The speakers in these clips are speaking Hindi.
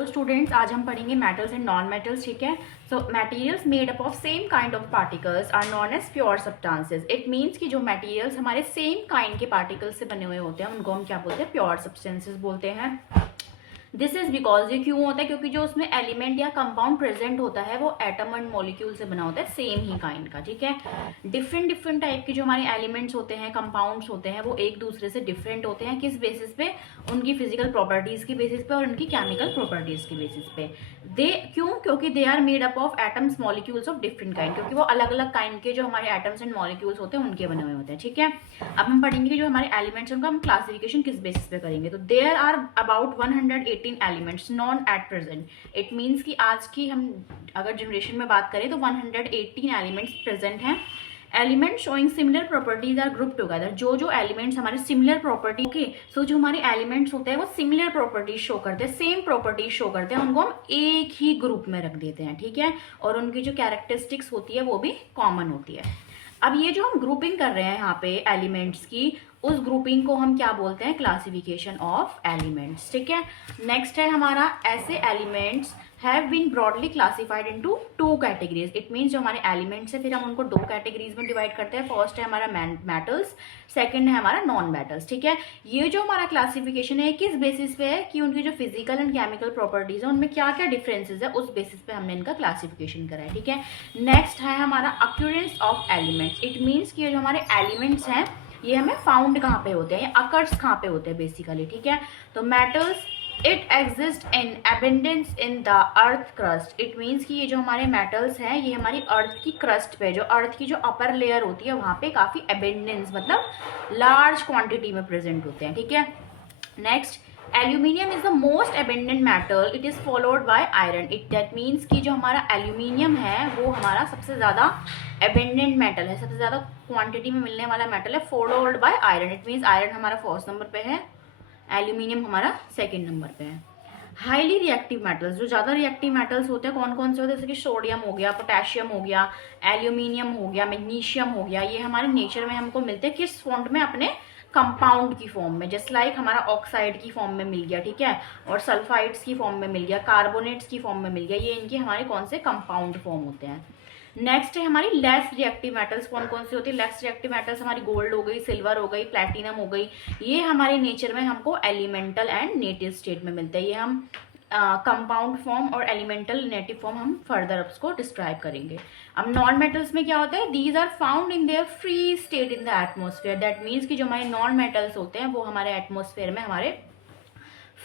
हेलो स्टूडेंट्स, आज हम पढ़ेंगे मेटल्स एंड नॉन मेटल्स. ठीक है. So materials made up of same kind of particles are known as pure substances. It means कि जो मटेरियल्स हमारे सेम काइंड के पार्टिकल्स से बने हुए होते हैं उनको हम क्या बोलते हैं? प्योर सब्सटेंसेस बोलते हैं. दिस इज बिकॉज, ये क्यों होता है? क्योंकि जो उसमें एलिमेंट या कंपाउंड प्रेजेंट होता है वो एटम एंड मॉलिक्यूल से बना होता है, सेम ही काइंड का. ठीक है. डिफरेंट डिफरेंट टाइप के जो हमारे एलिमेंट्स होते हैं, कंपाउंड्स होते हैं, वो एक दूसरे से डिफरेंट होते हैं. किस बेसिस पे? उनकी फिजिकल प्रॉपर्टीज की बेसिस पे और उनकी केमिकल प्रॉपर्टीज की बेसिस पे. दे क्यों? क्योंकि they are made up of atoms molecules of different kind. क्योंकि वो अलग अलग काइंड के जो हमारे एटम्स एंड मॉलिक्यूल्स होते हैं उनके बने हुए होते हैं. ठीक है. अब हम पढ़ेंगे कि जो हमारे एलिमेंट्स उनका हम क्लासिफिकेशन किस बेसिस पे करेंगे. तो there are about 118 elements known at present. It means कि आज की हम अगर जनरेशन में बात करें तो 118 एलिमेंट्स प्रेजेंट हैं. Element showing similar properties are group together. जो जो एलिमेंट्स हमारे सिमिलर प्रॉपर्टी, ओके, सो जो हमारे एलिमेंट्स होते हैं वो सिमिलर प्रॉपर्टीज शो करते हैं, सेम प्रॉपर्टीज शो करते हैं, उनको हम एक ही ग्रुप में रख देते हैं. ठीक है. और उनकी जो कैरेक्टरिस्टिक्स होती है वो भी कॉमन होती है. अब ये जो हम ग्रुपिंग कर रहे हैं यहाँ पे एलिमेंट्स की, उस ग्रुपिंग को हम क्या बोलते हैं? Classification of elements. ठीक है. नेक्स्ट है हमारा, ऐसे elements have been broadly classified into 2 categories. It means जो हमारे एलिमेंट्स है फिर हम उनको 2 कैटेगरीज में डिवाइड करते हैं. फर्स्ट है हमारा मेटल्स, सेकंड है हमारा नॉन मेटल्स. ठीक है. ये जो हमारा क्लासिफिकेशन है किस बेसिस पे है? कि उनकी जो फिजिकल एंड केमिकल प्रॉपर्टीज है उनमें क्या क्या डिफरेंसेस है, उस बेसिस पे हमने इनका क्लासिफिकेशन करा है. ठीक है. नेक्स्ट है हमारा occurrence of elements. It means कि जो हमारे एलिमेंट्स हैं ये हमें फाउंड कहाँ पे होते हैं, अकर्स कहाँ पे होते हैं बेसिकली. ठीक है. तो metals, it exist in abundance in the earth crust. It means कि ये जो हमारे मेटल्स हैं ये हमारी अर्थ की क्रस्ट पे, जो अर्थ की जो अपर लेयर होती है वहाँ पे काफ़ी एबेंडेंस मतलब लार्ज क्वांटिटी में प्रेजेंट होते हैं. ठीक है. Next, aluminium is the most abundant metal. It is followed by iron. It that means कि जो हमारा एल्यूमिनियम है वो हमारा सबसे ज़्यादा एबेंडेंट मेटल है, सबसे ज़्यादा क्वांटिटी में मिलने वाला मेटल है, followed by iron. It means iron हमारा फर्स्ट नंबर पे है, एल्यूमिनियम हमारा सेकेंड नंबर पे है. हाईली रिएक्टिव मेटल्स, जो ज़्यादा रिएक्टिव मेटल्स होते हैं कौन कौन से होते हैं? जैसे कि सोडियम हो गया, पोटेशियम हो गया, एल्यूमिनियम हो गया, मैग्नीशियम हो गया. ये हमारे नेचर में हमको मिलते हैं किस फॉर्म में? अपने कंपाउंड की फॉर्म में. जस्ट लाइक हमारा ऑक्साइड की फॉर्म में मिल गया. ठीक है. और सल्फाइड्स की फॉर्म में मिल गया, कार्बोनेट्स की फॉर्म में मिल गया. ये इनके हमारे कौन से कंपाउंड फॉर्म होते हैं. नेक्स्ट है हमारी लेस रिएक्टिव मेटल्स. कौन कौन सी होती है लेस रिएक्टिव मेटल्स? हमारी गोल्ड हो गई, सिल्वर हो गई, प्लैटिनम हो गई. ये हमारे नेचर में हमको एलिमेंटल एंड नेटिव स्टेट में मिलते हैं. ये हम कंपाउंड फॉर्म और एलिमेंटल नेटिव फॉर्म हम फर्दर उसको डिस्क्राइब करेंगे. अब नॉन मेटल्स में क्या होता है? These are found in their free state in the atmosphere. That means कि जो हमारे नॉन मेटल्स होते हैं वो हमारे एटमोसफेयर में हमारे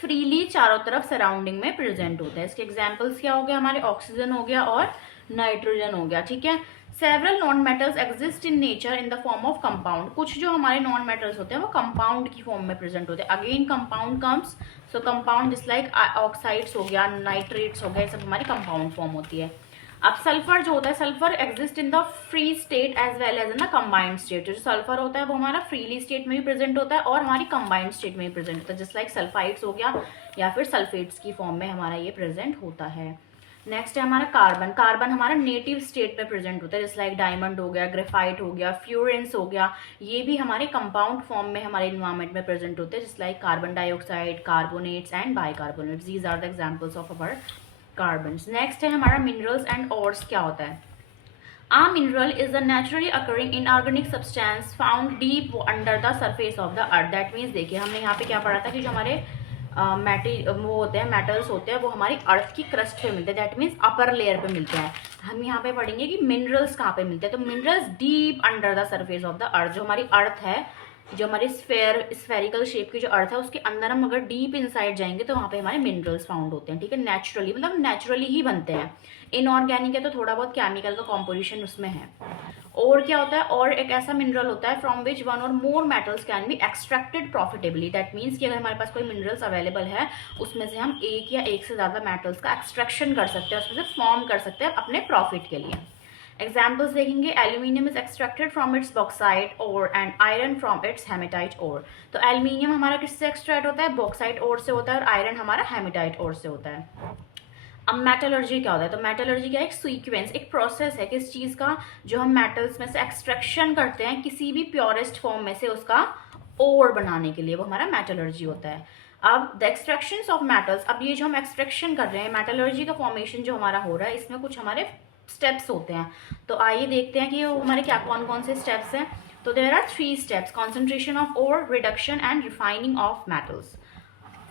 फ्रीली चारों तरफ सराउंडिंग में प्रेजेंट होते हैं. इसके एग्जाम्पल्स क्या हो गया? हमारे ऑक्सीजन हो गया और नाइट्रोजन हो गया. ठीक है. Several non metals exist in nature in the form of compound. कुछ जो हमारे नॉन मेटल्स होते हैं वो कंपाउंड की फॉर्म में प्रेजेंट होते हैं. अगेन कंपाउंड कम्स, सो कंपाउंड जिस लाइक ऑक्साइड्स हो गया, नाइट्रेट्स हो गया, ये सब हमारी कंपाउंड फॉर्म होती है. अब सल्फर जो होता है, sulphur exist in the free state as well as in the combined state. जो सल्फर होता है वो हमारा फ्रीली स्टेट में भी प्रेजेंट होता है और हमारी कंबाइंड स्टेट में भी प्रेजेंट होता है. जस्ट लाइक सल्फाइड्स हो गया या फिर सल्फेट्स की फॉर्म में हमारा ये प्रेजेंट होता है. नेक्स्ट है हमारा कार्बन. कार्बन हमारा नेटिव स्टेट में प्रेजेंट होता है. जैसे लाइक डायमंड हो गया, ग्रेफाइट हो गया, फ्लोरेंस हो गया. ये भी हमारे कंपाउंड फॉर्म में हमारे इन्वायरमेंट में प्रेजेंट होते हैं. जैसे like carbon dioxide, carbonates and bicarbonates. These are the examples of our carbons. Next है हमारा मिनरल्स एंड ओर्स. क्या होता है? A mineral is a naturally occurring inorganic substance found deep under the surface of the earth. That means देखिए हमने यहाँ पे क्या पढ़ा था कि जो हमारे वो होते हैं मेटल्स होते हैं वो हमारी अर्थ की क्रस्ट पे मिलते हैं. दैट मीन्स अपर लेयर पे मिलते हैं. हम यहाँ पे पढ़ेंगे कि मिनरल्स कहाँ पे मिलते हैं. तो minerals deep under the surface of the earth. जो हमारी अर्थ है, जो हमारी स्फेरिकल शेप की जो अर्थ है उसके अंदर हम अगर डीप इनसाइड जाएंगे तो वहाँ पे हमारे मिनरल्स फाउंड होते हैं. ठीक है. नेचुरली मतलब नेचुरली ही बनते हैं. इनऑर्गेनिक है तो थोड़ा बहुत केमिकल का कॉम्पोजिशन उसमें है. और क्या होता है? और एक ऐसा मिनरल होता है फ्रॉम विच वन और मोर metals can be extracted profitably. That means कि अगर हमारे पास कोई मिनरल्स अवेलेबल है उसमें से हम एक या एक से ज़्यादा मेटल्स का एक्सट्रैक्शन कर सकते हैं, उसमें से फॉर्म कर सकते हैं अपने प्रॉफिट के लिए. एग्जाम्पल्स देखेंगे. Aluminium is extracted from its bauxite ore and iron from its haematite ore. तो एल्यूमिनियम हमारा किससे एक्सट्रैक्ट होता है? बॉक्साइट ओर से होता है और आयरन हमारा हेमेटाइट ओर से होता है. अब मेटलर्जी क्या होता है? तो मेटलर्जी क्या है? एक सीक्वेंस, एक प्रोसेस है किस चीज़ का? जो हम मेटल्स में से एक्सट्रैक्शन करते हैं किसी भी प्योरेस्ट फॉर्म में से उसका ओर बनाने के लिए, वो हमारा मेटलर्जी होता है. अब द एक्सट्रैक्शंस ऑफ मेटल्स, अब ये जो हम एक्सट्रैक्शन कर रहे हैं, मेटलर्जी का फॉर्मेशन जो हमारा हो रहा है, इसमें कुछ हमारे स्टेप्स होते हैं। तो आइए देखते हैं कि वो हमारे क्या कौन कौन से स्टेप्स हैं। तो there are 3 steps, concentration of ore, reduction and refining of metals.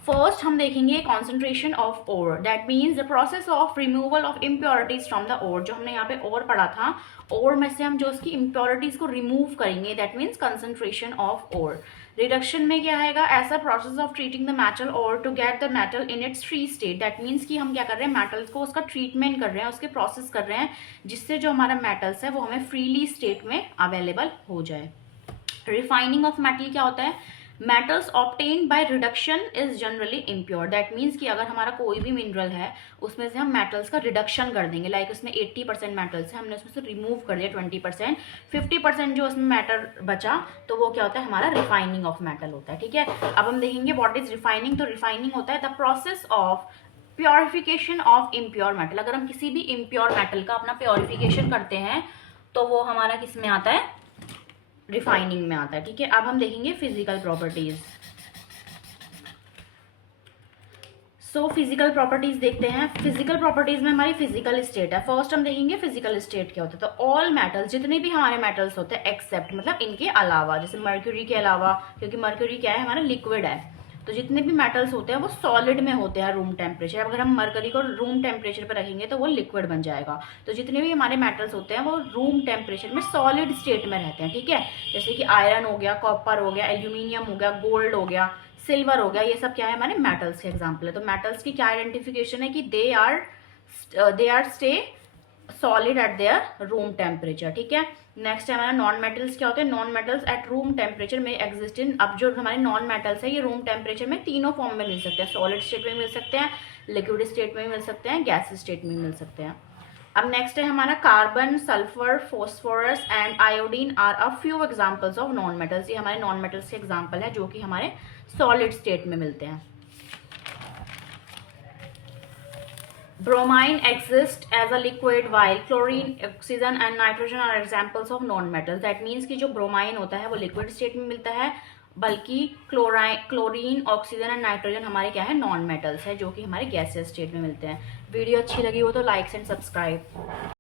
First हम देखेंगे concentration of ore, that means the process of removal of impurities from the ore. जो हमने यहाँ पे ओर पढ़ा था, ओर में से हम जो उसकी इम्प्योरिटीज को रिमूव करेंगे, that means concentration of ore. Reduction में क्या आएगा, ऐसा process of treating the metal ore to get the metal in its free state, that means कि हम क्या कर रहे हैं, मेटल्स को उसका ट्रीटमेंट कर रहे हैं, उसके प्रोसेस कर रहे हैं, जिससे जो हमारा मेटल्स है वो हमें फ्रीली स्टेट में अवेलेबल हो जाए। रिफाइनिंग ऑफ मेटल क्या होता है, metals obtained by reduction is generally impure, that means कि अगर हमारा कोई भी मिनरल है उसमें से हम मेटल्स का रिडक्शन कर देंगे, लाइक उसमें 80% मेटल्स है, हमने उसमें से रिमूव कर दिया 20%, 50% जो उसमें मैटर बचा, तो वो क्या होता है, हमारा रिफाइनिंग ऑफ मेटल होता है। ठीक है, अब हम देखेंगे व्हाट इज रिफाइनिंग। तो रिफाइनिंग होता है the process of purification of impure metal. अगर हम किसी भी इम्प्योर मेटल का अपना प्योरिफिकेशन करते हैं तो वो हमारा किस में आता है, रिफाइनिंग में आता है। ठीक है, अब हम देखेंगे physical properties. So physical properties देखते हैं। फिजिकल प्रॉपर्टीज में हमारी फिजिकल स्टेट है। फर्स्ट हम देखेंगे फिजिकल स्टेट क्या होता है। तो ऑल मेटल्स, जितने भी हमारे मेटल्स होते हैं एक्सेप्ट, मतलब इनके अलावा, जैसे मर्क्यूरी के अलावा, क्योंकि मर्क्यूरी क्या है, हमारा लिक्विड है, तो जितने भी मेटल्स होते हैं वो सॉलिड में होते हैं रूम टेम्परेचर। अगर हम मरकरी को रूम टेम्परेचर पर रखेंगे तो वो लिक्विड बन जाएगा। तो जितने भी हमारे मेटल्स होते हैं वो रूम टेम्परेचर में सॉलिड स्टेट में रहते हैं। ठीक है, जैसे कि आयरन हो गया, कॉपर हो गया, एल्यूमिनियम हो गया, गोल्ड हो गया, सिल्वर हो गया, ये सब क्या है, हमारे मेटल्स के एग्जाम्पल है। तो मेटल्स की क्या आइडेंटिफिकेशन है कि they are stay solid at their room temperature. ठीक है, नेक्स्ट है हमारा नॉन मेटल्स क्या होते हैं। Non metals at room temperature में एग्जिस्ट इन, अब जो हमारे नॉन मेटल्स है ये रूम टेम्परेचर में तीनों फॉर्म में मिल सकते हैं, सॉलिड स्टेट में मिल सकते हैं, लिक्विड स्टेट में मिल सकते हैं, गैस स्टेट में मिल सकते हैं। अब नेक्स्ट है हमारा carbon, sulphur, phosphorus and iodine are a few examples of non metals. ये हमारे नॉन मेटल्स के एग्जांपल है जो कि हमारे सॉलिड स्टेट में मिलते हैं। Bromine exists as a liquid while chlorine, oxygen and nitrogen are examples of non-metals. That means कि जो ब्रोमाइन होता है वो लिक्विड स्टेट में मिलता है, बल्कि क्लोरीन, ऑक्सीजन एंड नाइट्रोजन हमारे क्या है, नॉन मेटल्स है, जो कि हमारे गैसियस स्टेट में मिलते हैं। वीडियो अच्छी लगी हो तो लाइक्स एंड सब्सक्राइब।